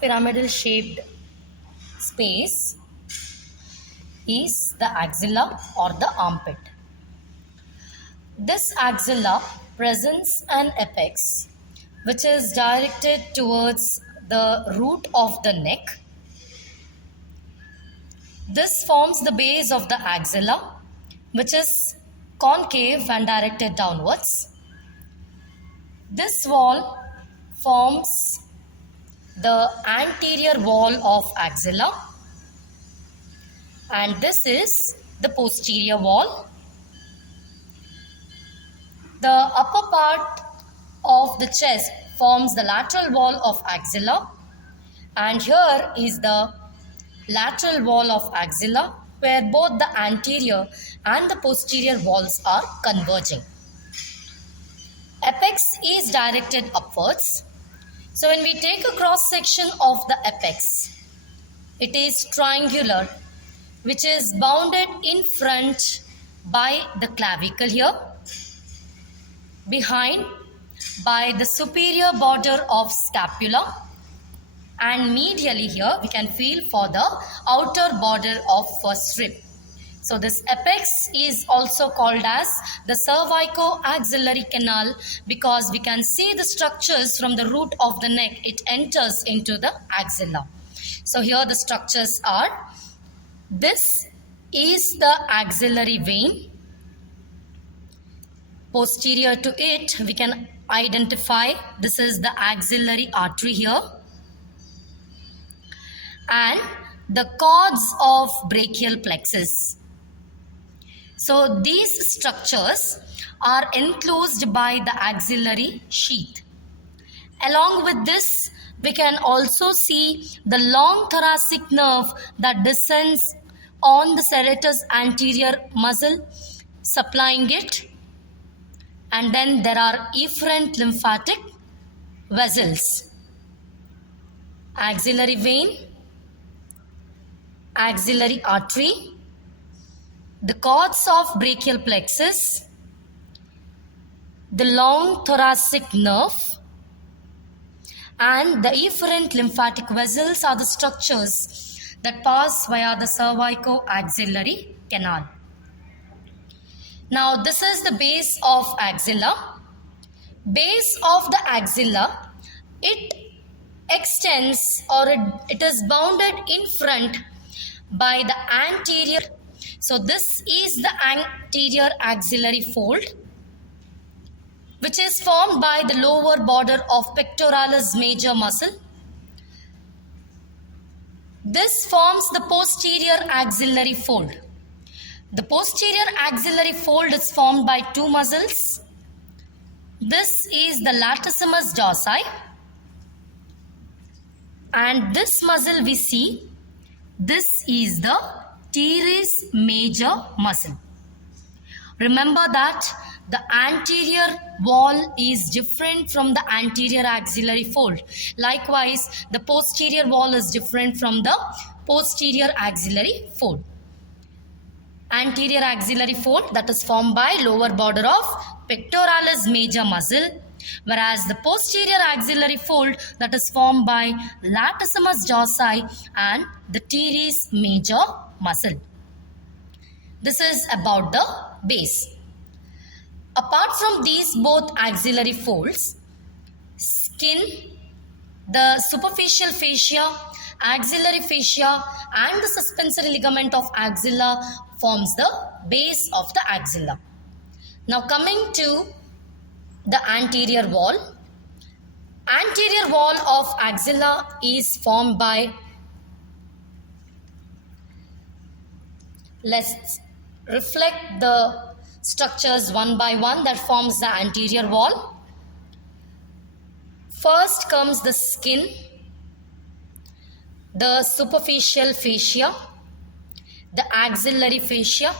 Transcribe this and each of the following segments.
pyramidal shaped space is the axilla or the armpit. This axilla presents an apex which is directed towards the root of the neck. This forms the base of the axilla, which is concave and directed downwards. This wall forms the anterior wall of axilla, and this is the posterior wall. The upper part of the chest forms the lateral wall of axilla, and here is the lateral wall of axilla where both the anterior and the posterior walls are converging. Apex is directed upwards. So when we take a cross section of the apex, it is triangular, which is bounded in front by the clavicle here, behind by the superior border of scapula, and medially here we can feel for the outer border of first rib. So this apex is also called as the cervico-axillary canal because we can see the structures from the root of the neck. It enters into the axilla. So here the structures are. This is the axillary vein. Posterior to it we can identify this is the axillary artery here, and the cords of brachial plexus. So these structures are enclosed by the axillary sheath. Along with this, we can also see the long thoracic nerve that descends on the serratus anterior muscle, supplying it. And then there are efferent lymphatic vessels. Axillary vein, axillary artery, the cords of brachial plexus, the long thoracic nerve, and the efferent lymphatic vessels are the structures that pass via the cervico-axillary canal. Now this is the base of axilla. Base of the axilla, it extends or it is bounded in front by the anterior. So this is the anterior axillary fold, which is formed by the lower border of pectoralis major muscle. This forms the posterior axillary fold. The posterior axillary fold is formed by two muscles. This is the latissimus dorsi, and this muscle we see, this is the teres major muscle. Remember that the anterior wall is different from the anterior axillary fold. Likewise, the posterior wall is different from the posterior axillary fold. Anterior axillary fold that is formed by lower border of pectoralis major muscle, whereas the posterior axillary fold that is formed by latissimus dorsi and the teres major muscle. This is about the base. Apart from these both axillary folds, skin, the superficial fascia, axillary fascia and the suspensory ligament of axilla forms the base of the axilla. Now coming to the anterior wall. Anterior wall of axilla is formed by, let's reflect the structures one by one that forms the anterior wall. First comes the skin, the superficial fascia, the axillary fascia,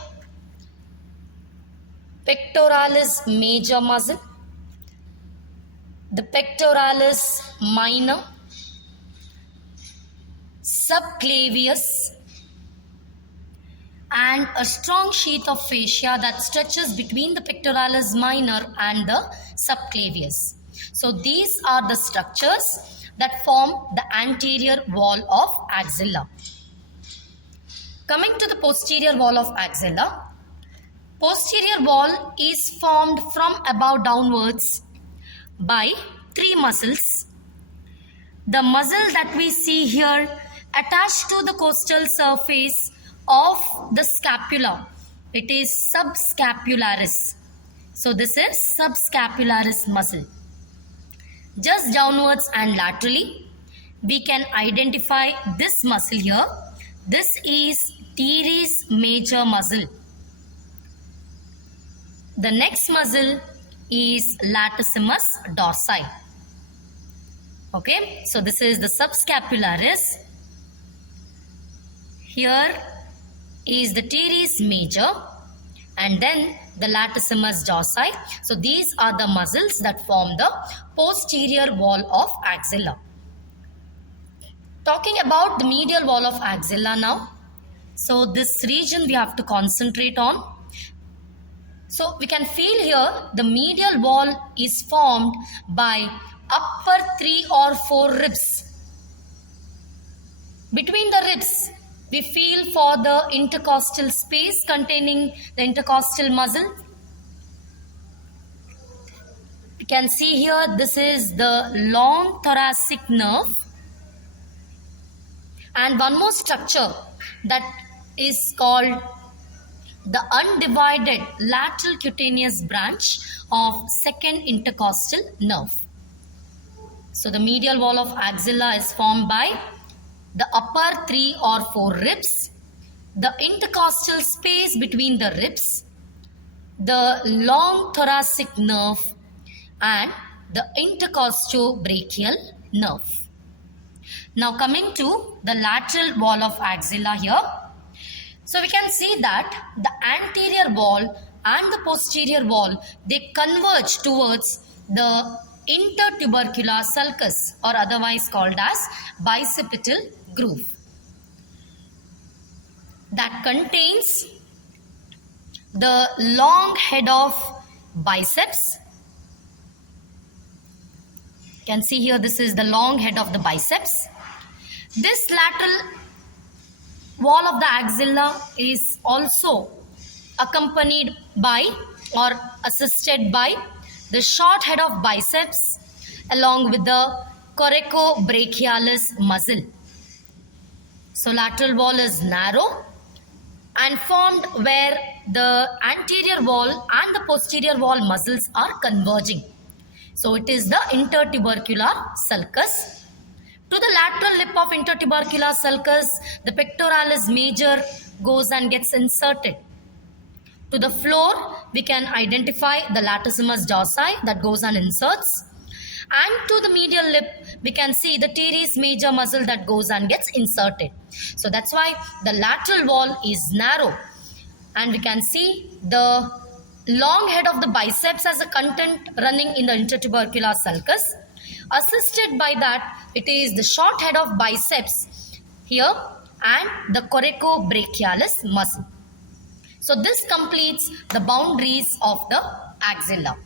pectoralis major muscle, the pectoralis minor, subclavius, and a strong sheath of fascia that stretches between the pectoralis minor and the subclavius. So these are the structures that form the anterior wall of axilla. Coming to the posterior wall of axilla, posterior wall is formed from above downwards by three muscles. The muscle that we see here attached to the costal surface of the scapula, it is subscapularis. So this is subscapularis muscle. Just downwards and laterally, we can identify this muscle here. This is teres major muscle. The next muscle is latissimus dorsi. Okay, so this is the subscapularis. Here is the teres major and then the latissimus dorsi. So these are the muscles that form the posterior wall of axilla. Talking about the medial wall of axilla now. So this region we have to concentrate on. So we can feel here the medial wall is formed by upper 3 or 4 ribs. Between the ribs, we feel for the intercostal space containing the intercostal muscle. You can see here this is the long thoracic nerve. And one more structure that is called the undivided lateral cutaneous branch of second intercostal nerve. So the medial wall of axilla is formed by the upper 3 or 4 ribs, the intercostal space between the ribs, the long thoracic nerve, and the intercostobrachial nerve. Now coming to the lateral wall of axilla here. So we can see that the anterior wall and the posterior wall, they converge towards the intertubercular sulcus, or otherwise called as bicipital groove, that contains the long head of biceps. You can see here this is the long head of the biceps. This lateral wall of the axilla is also accompanied by or assisted by the short head of biceps along with the coracobrachialis muscle. So lateral wall is narrow and formed where the anterior wall and the posterior wall muscles are converging. So it is the intertubercular sulcus. To the lateral lip of intertubercular sulcus, the pectoralis major goes and gets inserted. To the floor, we can identify the latissimus dorsi that goes and inserts. And to the medial lip, we can see the teres major muscle that goes and gets inserted. So that's why the lateral wall is narrow. And we can see the long head of the biceps as a content running in the intertubercular sulcus. Assisted by that, it is the short head of biceps here and the coracobrachialis muscle. So this completes the boundaries of the axilla.